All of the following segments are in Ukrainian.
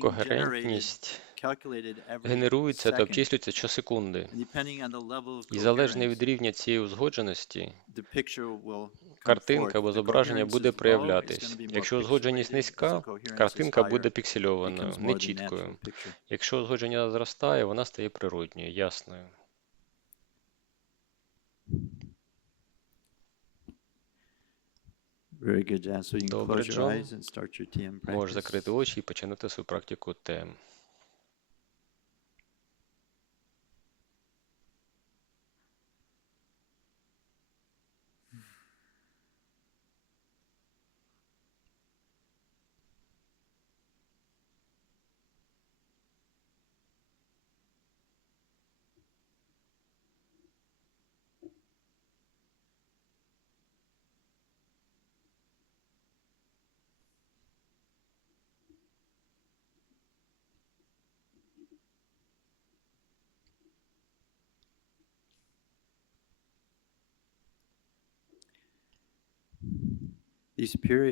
Когерентність генерується та обчислюється щосекунди. І залежно від рівня цієї узгодженості, картинка або зображення буде проявлятись. Якщо узгодженість низька, картинка буде піксельованою, нечіткою. Якщо узгодження зростає, вона стає природньою, ясною. Добре, Джон. Можеш закрити очі і починати свою практику ТМ.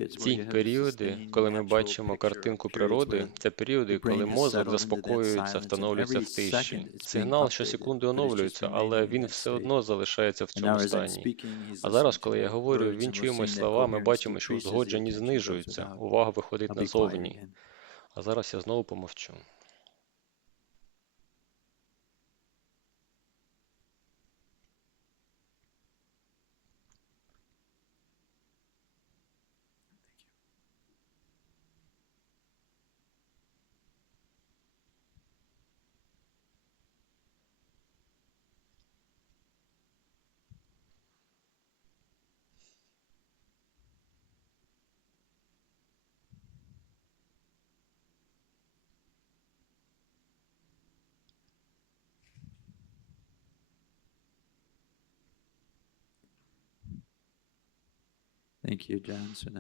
Ці періоди, коли ми бачимо картинку природи, це періоди, коли мозок заспокоюється, встановлюється в тиші. Сигнал щосекунди оновлюється, але він все одно залишається в цьому стані. А зараз, коли я говорю, він чує мої слова, ми бачимо, що узгодженість знижується, увага виходить назовні. А зараз я знову помовчу.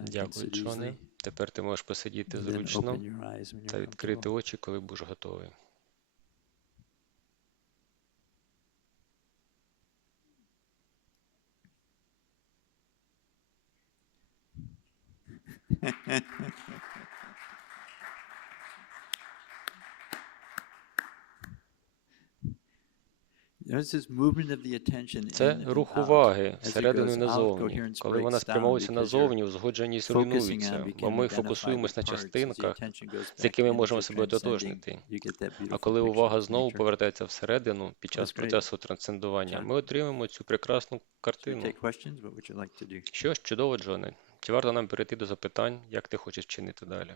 Дякую, Джоне. Тепер ти можеш посидіти зручно та відкрити очі, коли будеш готовий. Це рух уваги всередину назовні. Коли вона спрямовується назовні, узгодженість руйнується, бо ми фокусуємось на частинках, з якими можемо себе ототожнити. А коли увага знову повертається всередину під час процесу трансцендування, ми отримуємо цю прекрасну картину. Що ж, чудово, Джоне. Чи варто нам перейти до запитань, як ти хочеш чинити далі?